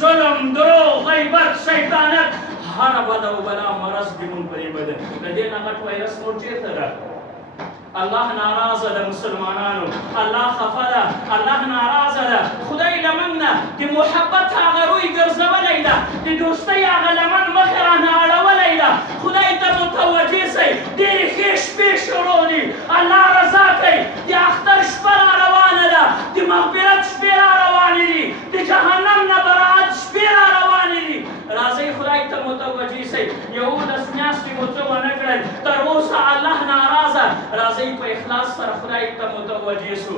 ظلم دروغ غیبت شیطانت هر بد او بلا مرض دی مون پرې بده د دې نه غټ وایرس نور چیرته ده الله ناراضه ده مسلمانانو الله خفه ده الله ناراضه ده خدای لمنه د محبت هغه روی ګرځولی ده د دوستۍ هغه لمن مخې رانه اړولی ده خدای ته متوجه سئ ډېرې ښې شپې شروع دي الله رضا کوي د اختر شپه را روانه ده د مغفرت شپې را روانې دي د جهنم نه براعت شپې را روانې دي راځئ خدای ته متوجه سئ 11 میاشتې مو څه ونه کړل تر اوسه الله ناراضه راځئ په اخلاص سره خدای ته متوجه سو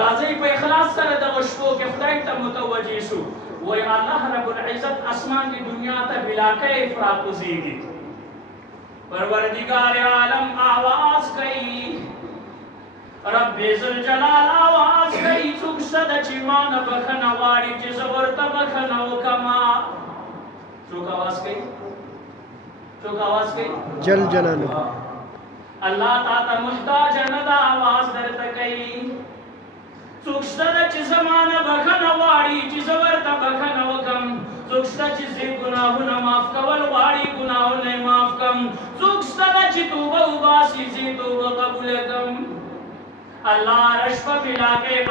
راځئ په اخلاص سره دغه شپو کې خدای ته متوجه سو وای الله رب العزت اسمان دی دنیا ته بلاکه افراط وزیږي پروردگار عالم آواز کوي رب ذوالجلال آواز کوي څوک شته چې ما نه بخښنه غواړي چې زه ورته بخښنه وکړمه څوک آواز کوي څوک آواز کوي جل جلاله الله تا ته محتاج نه دا آواز درته کوي څوک شته چې زما نه بخښنه غواړي چې زه ورته بخښنه وکړم څوک شته چې زه ګناهونه معاف کول غواړي ګناهونه یې معاف کړم څوک شته چې توبه وباسي زه توبه قبوله کړم الله رشوه بلاکې